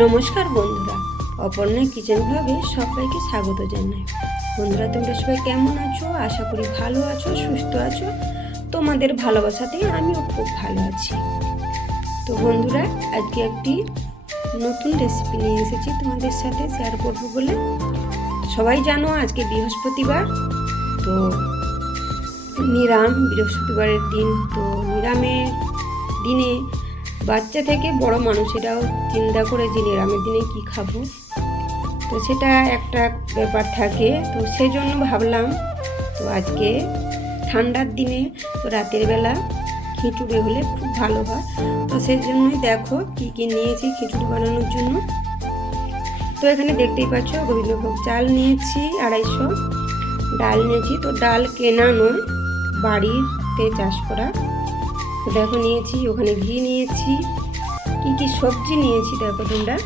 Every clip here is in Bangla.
নমস্কার বন্ধুরা, অপর্ণা কিচেন ব্লগে সবাইকে স্বাগত জানাই। বন্ধুরা, তোমরা সবাই কেমন আছো? আশা করি ভালো আছো, সুস্থ আছো। তোমাদের ভালোবাসাতেই আমিও খুব ভালো আছি। তো বন্ধুরা, আজকে একটি নতুন রেসিপি নিয়ে এসেছি তোমাদের সাথে শেয়ার করবো বলে। সবাই জানো আজকে বৃহস্পতিবার, তো বৃহস্পতিবারের দিন। তো নিরামের দিনে বাচ্চা থেকে বড় মানুষেরাও চিন্তা করে যে নিরামের দিনে কি খাবো, তো সেটা একটা ব্যাপার থাকে। তো সেই জন্য ভাবলাম তো আজকে ঠান্ডার দিনে তো রাতের বেলা খিচুড়ি হলে খুব ভালো হয়। তো সেই জন্যই দেখো কি কি নিয়েছি খিচুড়ি বানানোর জন্য। তো এখানে দেখতেই পাচ্ছ গোবিন্দভোগ চাল নিয়েছি 250, ডাল নিয়েছি। তো ডাল কেনা নয়, বাড়িতে চাষ করা। তো দেখো নিয়েছি, ওখানে ঘি নিয়েছি। কি কি সবজি নিয়েছি দেখো তোমরা।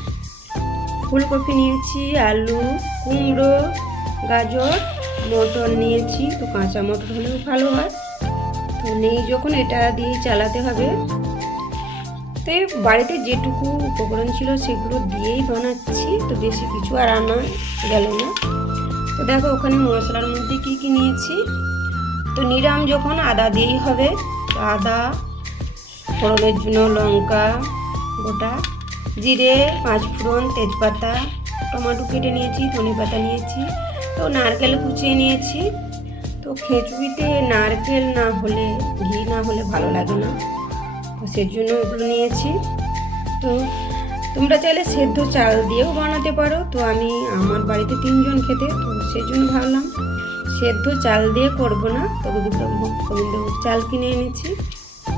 ফুলকপি নিয়েছি, আলু, কুমড়ো, গাজর, মটর নিয়েছি। তো কাঁচা মটর হলেও ভালো হয়। তো নেই যখন এটা দিয়েই চালাতে হবে। তো বাড়িতে যেটুকু উপকরণ ছিল সেগুলো দিয়েই বানাচ্ছি। তো বেশি কিছু আর আনা গেল না। তো দেখো ওখানে মশলার মধ্যে কি কি নিয়েছি। তো নিরাম যখন আদা দিয়েই হবে। তো আদা, ফোড়নের জন্য লঙ্কা গোটা, জিরে, 5 ফোড়ন, তেজপাতা, টমেটো কেটে নিয়েছি, ধনেপাতা নিয়েছি। তো নারকেল কুচিয়ে নিয়েছি। তো খিচুড়িতে নারকেল না হলে, ঘি না হলে ভালো লাগে না, তো সেজন্য এগুলো নিয়েছি। তো তোমরা চাইলে সেদ্ধ চাল দিয়েও বানাতে পারো। তো আমার বাড়িতে 3 জন খেতে, তো সেজন্য ভাবলাম সেদ্ধ চাল দিয়ে করবো না। তো গোবিন্দভোগ চাল কিনে এনেছি,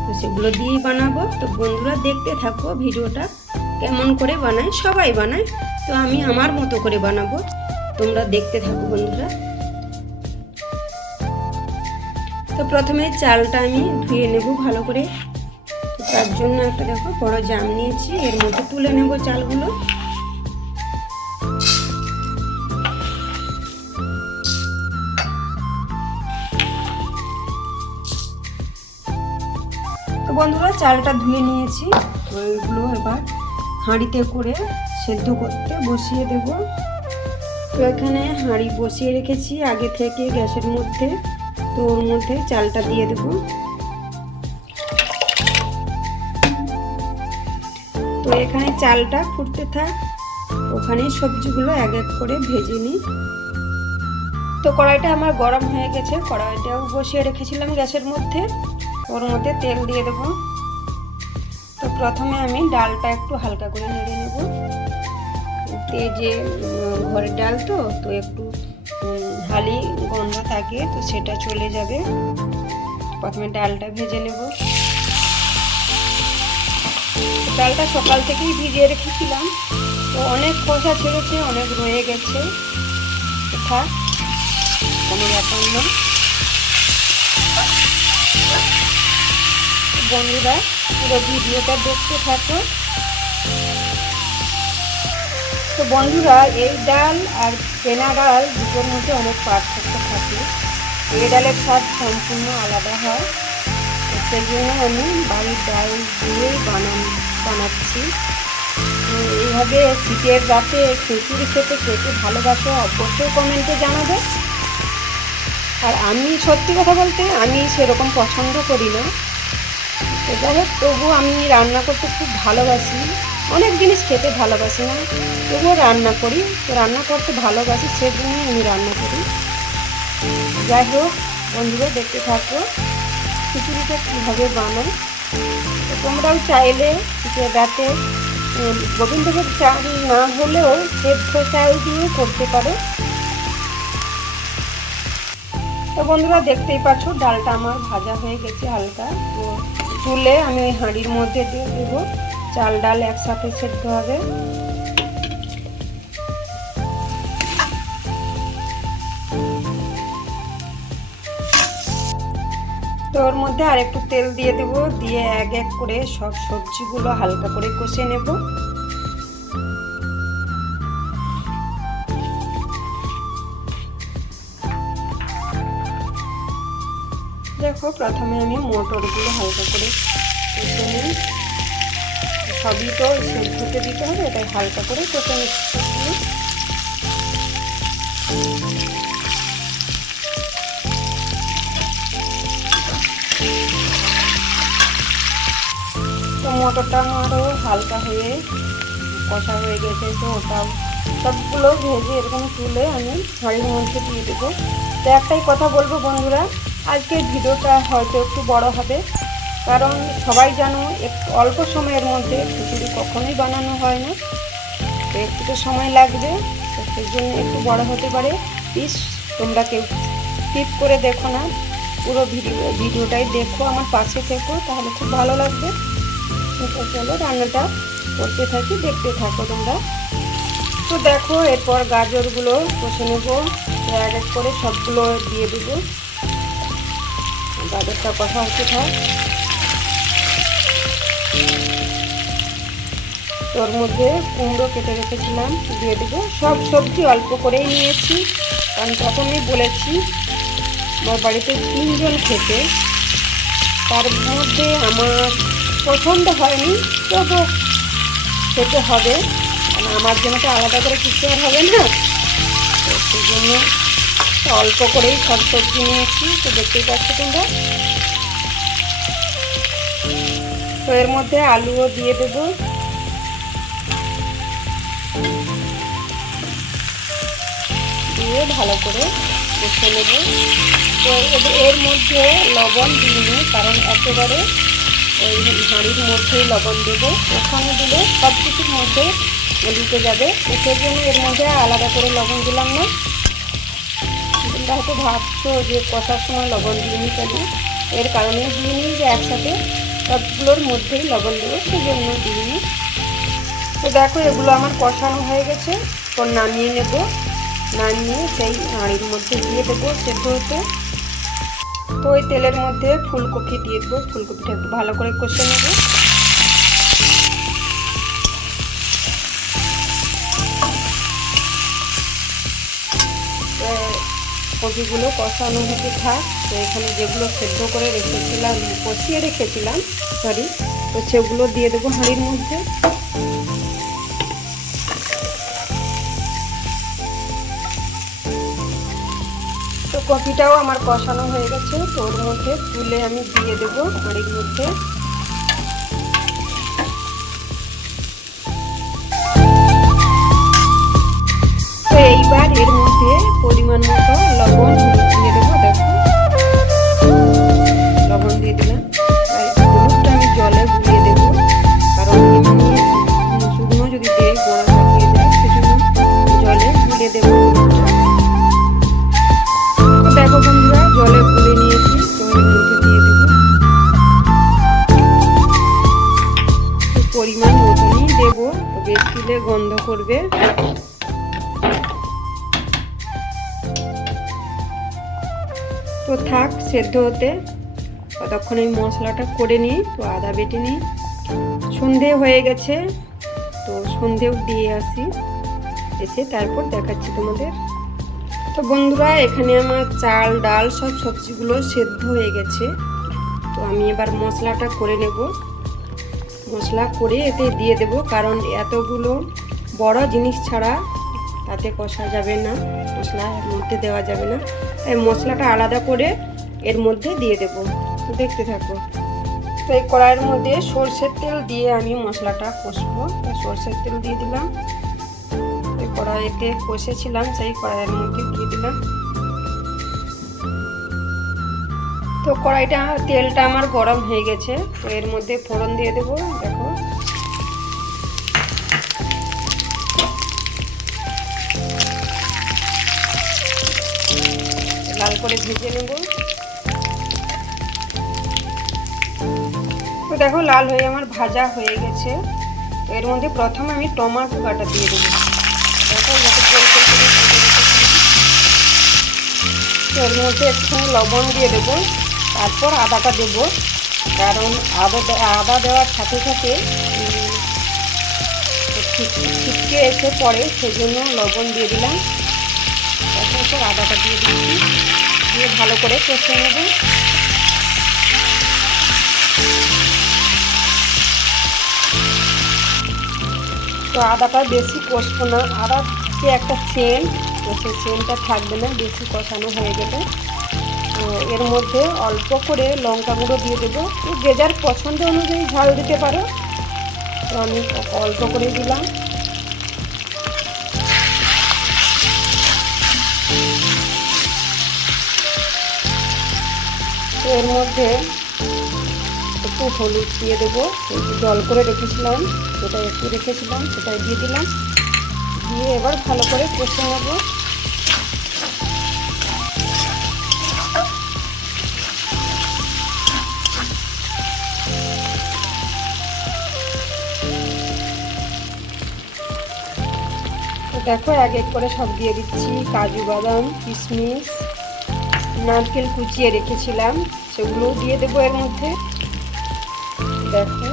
তো সেগুলো দিয়েই বানাবো। তো বন্ধুরা দেখতে থাকো ভিডিওটা, কেমন করে বানাই। সবাই বানায়, তো আমি আমার মতো করে বানাবো, তোমরা দেখতে থাকো বন্ধুরা। তো প্রথমে চালটা আমি ধুয়ে নেব ভালো করে। তো তার জন্য একটা দেখো বড় জাম নিয়েছি, এর মধ্যে তুলে নেব চালগুলো। তো বন্ধুরা চালটা ধুয়ে নিয়েছি। তো এগুলো এবার হাঁড়িতে করে সেদ্ধ করতে বসিয়ে দেব। তো এখানে হাঁড়ি বসিয়ে রেখেছি আগে থেকে গ্যাসের মধ্যে। তো ওর মধ্যে চালটা দিয়ে দেব। তো এখানে চালটা ফুটতে থাক, ওখানে সবজিগুলো এক এক করে ভেজে নিই। তো কড়াইটা আমার গরম হয়ে গেছে, কড়াইটাও বসিয়ে রেখেছিলাম গ্যাসের মধ্যে। ওর মধ্যে তেল দিয়ে দেব। তো প্রথমে আমি ডালটা একটু হালকা করে নেড়ে নেব। যে ঘরের ডাল তো একটু হালি গন্ধ থাকে, তো সেটা চলে যাবে। প্রথমে ডালটা ভেজে নেব। ডালটা সকাল থেকেই ভিজিয়ে রেখেছিলাম, তো অনেক খোসা ছেড়েছে, অনেক রয়ে গেছে। থাক, কোনো ব্যাপার না। বন্ধুরা পুরো ভিডিওটা দেখতে থাকো। তো বন্ধুরা এই ডাল আর কেনা ডাল দুটোর মধ্যে অনেক পার্থক্য থাকে। এই ডালের স্বাদ সম্পূর্ণ আলাদা হয়। সেই জন্য আমি বাড়ির ডাল দিয়েই বানাচ্ছি। এইভাবে শীতের রাতে খিচুড়ি খেতে খেতে ভালোবাসো অবশ্যই কমেন্টে জানাবে। আর আমি সত্যি কথা বলতে আমি সেরকম পছন্দ করি না। তো যাই হোক, তবুও আমি রান্না করতে খুব ভালোবাসি। অনেক জিনিস খেতে ভালোবাসি না, তবুও রান্না করি। তো রান্না করতে ভালোবাসি, সেজন্যই আমি রান্না করি। যাই হোক বন্ধুরা দেখতে থাকো খিচুড়িটা কীভাবে বানাই। তো তোমরাও চাইলে শীতের রাতে গোবিন্দভোগ চাল না হলেও সেদ্ধ চাল দিয়ে করতে পারো। তো বন্ধুরা দেখতেই পাচ্ছ ডালটা আমার ভাজা হয়ে গেছে হালকা। তো তুলে আমি ওই হাঁড়ির মধ্যে দিয়ে দেবো। চাল ডাল একসাথে সেদ্ধ হবে। তো ওর মধ্যে আর একটু তেল দিয়ে দেব, দিয়ে এক এক করে সব সবজিগুলো হালকা করে কষে নেব। দেখো প্রথমে আমি মটরগুলো হালকা করে কষে নিই। সবই তো সেদ্ধতে দিতে হবে, তাই হালকা করে কষে নিচ্ছি। তো মটরটা আমারও হালকা হয়ে কষা হয়ে গেছে, তো ওটাও সবগুলো ভেজে এরকম তুলে আমি হাঁড়ির মধ্যে দিয়ে দেবো। তো একটাই কথা বলবো বন্ধুরা, আজকের ভিডিওটা হয়তো একটু বড় হবে, কারণ সবাই জানো একটু অল্প সময়ের মধ্যে খিচুড়ি কখনোই বানানো হয় না, তো একটু তো সময় লাগবে, তো সেই জন্য একটু বড় হতে পারে। প্লিজ তোমরা কেউ স্কিপ করে দেখো না, পুরো ভিডিওটাই দেখো, আমার পাশে থেকো, তাহলে খুব ভালো লাগবে। তো চলো রান্নাটা করতে থাকি, দেখতে থাকো তোমরা। তো দেখো এরপর গাজরগুলো কষে নেবো, এক এক করে সবগুলো দিয়ে দেবো, গাজরটা কষা হতে থাক। তোর মধ্যে কুমড়ো কেটে রেখেছিলাম দিয়ে দেবো। সব সবজি অল্প করেই নিয়েছি, কারণ প্রথমেই বলেছি আমার বাড়িতে 3 জন খেতে, তার মধ্যে আমার পছন্দ হয়নি, তবু খেতে হবে, কারণ আমার জন্য তো আলাদা করে কিছু আর হবে না, তো সেই জন্য অল্প করেই সব সবজি নিয়েছি। তো দেখতেই পাচ্ছ তোমরা। তো এর মধ্যে আলুও দিয়ে দেবো, দিয়ে ভালো করে কষে নেব। তো এর মধ্যে লবণ দিইনি, কারণ একেবারে ওই হাঁড়ির মধ্যেই লবণ দেবো, ওখানে দিলে সব কিছুর মধ্যে দিতে যাবে, তো সেই জন্য এর মধ্যে আলাদা করে লবণ দিলাম না। তোমরা হয়তো ভাবছো যে কষার সময় লবণ দিইনি কেন, এর কারণে দিইনি যে একসাথে সবগুলোর মধ্যেই লবণ দেবো, সেই জন্য দিইনি। তো দেখো এগুলো আমার কষানো হয়ে গেছে, তো নামিয়ে নেব, নামিয়ে সেই হাঁড়ির মধ্যে দিয়ে দেবো সেদ্ধ হতে। তো ওই তেলের মধ্যে ফুলকপি দিয়ে দেবো, ফুলকপিটা একটু ভালো করে কষে নেব। কপিগুলো কষানো হতে থাক। তো এখানে যেগুলো সেদ্ধ করে রেখেছিলাম, কষিয়ে রেখেছিলাম সরি, তো সেগুলো দিয়ে দেবো হাঁড়ির মধ্যে। তো কপিটাও আমার কষানো হয়ে গেছে, তো ওর মধ্যে তুলে আমি দিয়ে দেবো হাঁড়ির মধ্যে। তো এইবার এর মধ্যে পরিমাণ মতো লবণ দিয়ে দেবো, দেখো লবণ দিয়ে দিলাম। হলুদটা আমি জলে গুলিয়ে দেবো, কারণ এমনি শুকনো যদি দেয় গোড়া থাকিয়ে যায়, সেজন্য জলে গুলিয়ে দেবো হলুদটা। তো দেখো বন্ধুরা জলে গুলে নিয়েছি, তো এর মধ্যে দিয়ে দেবো, পরিমাণ মতনই দেবো, তো বেশি দিলে গন্ধ করবে। তো থাক সেদ্ধ হতে, ততক্ষণ এই মশলাটা করে নিই। তো আদা বেটে নিই, সন্ধে হয়ে গেছে, তো সন্ধেও দিয়ে আসি, এসে তারপর দেখাচ্ছি তোমাদের। তো বন্ধুরা এখানে আমার চাল ডাল সব সবজিগুলো সেদ্ধ হয়ে গেছে, তো আমি এবার মশলাটা করে নেব। মশলা করে এতে দিয়ে দেব, কারণ এতগুলো বড় জিনিস ছাড়া তাতে কষা যাবে না, মশলা এর মধ্যে দেওয়া যাবে না, তাই মশলাটা আলাদা করে এর মধ্যে দিয়ে দেব। তো দেখতে থাকো। তো এই কড়াইয়ের মধ্যে সরষের তেল দিয়ে আমি মশলাটা কষবো, তো সরষের তেল দিয়ে দিলাম। এই কড়াইতে কষেছিলাম সেই কড়াইয়ের মধ্যে দিয়ে দিলাম। তো কড়াইটা তেলটা আমার গরম হয়ে গেছে, তো এর মধ্যে ফোড়ন দিয়ে দেবো, দেখো লাল করে ভেজে নেব। তো দেখো লাল হয়ে আমার ভাজা হয়ে গেছে, তো এর মধ্যে প্রথম আমি টমেটো কাটা দিয়ে দেবো, দেখো এর মধ্যে একটু লবণ দিয়ে দেবো, তারপর আদাটা দেবো, কারণ আদা দেওয়ার সাথে সাথে ছিটকে এসে পড়ে, সেজন্য লবণ দিয়ে দিলাম। তারপর আদাটা দিয়ে দিচ্ছি, দিয়ে ভালো করে কষে নেব। তো তো আদাটা বেশি কষবো না, আদার যে একটা সেন্ট, তো সেই সেন্টটা থাকবে না বেশি কষানো হয়ে গেলে। তো এর মধ্যে অল্প করে লঙ্কা গুঁড়ো দিয়ে দেবো, তো যে যার পছন্দ অনুযায়ী ঝাল দিতে পারো। তো আমি অল্প করে দিলাম। তো এর মধ্যে একটু হলুদ দিয়ে দেবো, একটু জল করে রেখেছিলাম, সেটা একটু রেখেছিলাম সেটাই দিয়ে দিলাম। দিয়ে এবার ভালো করে কষে নেবো। তো দেখো এক এক করে সব দিয়ে দিচ্ছি, কাজু বাদাম, কিশমিশ, নারকেল কুচিয়ে রেখেছিলাম সেগুলোও দিয়ে দেবো এর মধ্যে। দেখো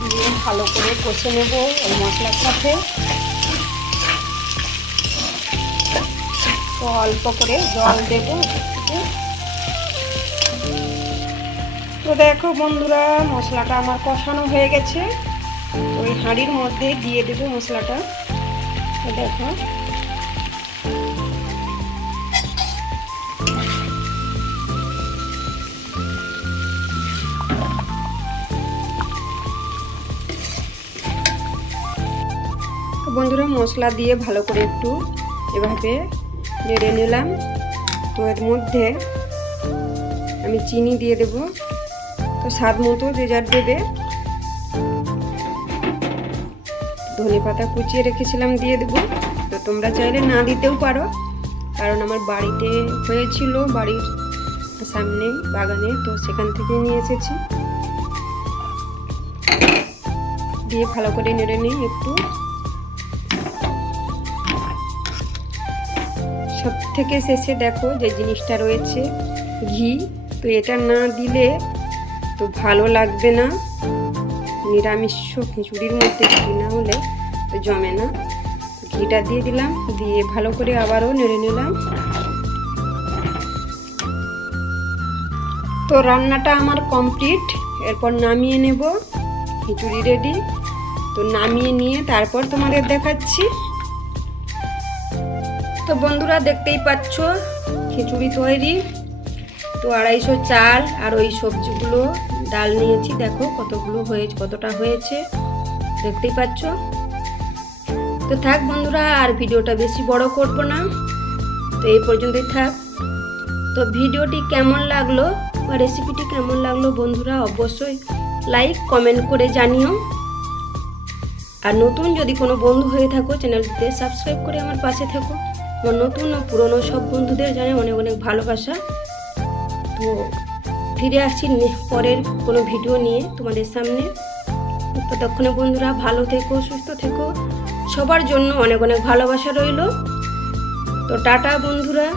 দিয়ে ভালো করে কষে নেব ওই মশলার সাথে। তো অল্প করে জল দেবো। তো দেখো বন্ধুরা, মশলাটা আমার কষানো হয়ে গেছে। ওই হাঁড়ির মধ্যে দিয়ে দেবো মশলাটা। তো দেখো বন্ধুরা, মশলা দিয়ে ভালো করে একটু এভাবে নেড়ে নিলাম। তো এর মধ্যে আমি চিনি দিয়ে দেব, তো স্বাদ মতো যে যার দেবে। ধনে পাতা কুচিয়ে রেখেছিলাম দিয়ে দেব, তো তোমরা চাইলে না দিতেও পারো, কারণ আমার বাড়িতে হয়েছিল, বাড়ির সামনে বাগানে, তো সেখান থেকে নিয়ে এসেছি। দিয়ে ভালো করে নেড়ে নিই একটু। সব থেকে শেষে দেখো যে জিনিসটা রয়েছে ঘি, তো এটা না দিলে তো ভালো লাগবে না, নিরামিষ খিচুড়ির মধ্যে ঘি না হলে তো জমে না। ঘিটা দিয়ে দিলাম, দিয়ে ভালো করে আবারও নেড়ে নিলাম। তো রান্নাটা আমার কমপ্লিট, এরপর নামিয়ে নেব, খিচুড়ি রেডি। তো নামিয়ে নিয়ে তারপর তোমাদের দেখাচ্ছি। তো বন্ধুরা দেখতেই পাচ্ছ খিচুড়ি তৈরি। তো 250 চাল আর ওই সবজিগুলো ডাল নিয়েছি, দেখো কতটা হয়েছে দেখতেই পাচ্ছ। তো থাক বন্ধুরা, আর ভিডিওটা বেশি বড় করব না, তো এই পর্যন্তই থাক। তো ভিডিওটি কেমন লাগলো বা রেসিপিটি কেমন লাগলো বন্ধুরা অবশ্যই লাইক কমেন্ট করে জানিও। আর নতুন যদি কোনো বন্ধু হয়ে থাকো চ্যানেলটিতে সাবস্ক্রাইব করে আমার পাশে থেকো। আমার নতুন ও পুরনো সব বন্ধুদের জানাই অনেক অনেক ভালোবাসা। তো ফিরে আসছি পরের কোনো ভিডিও নিয়ে তোমাদের সামনে। ততক্ষণে বন্ধুরা ভালো থেকো, সুস্থ থেকো, সবার জন্য অনেক অনেক ভালোবাসা রইল। তো টাটা বন্ধুরা।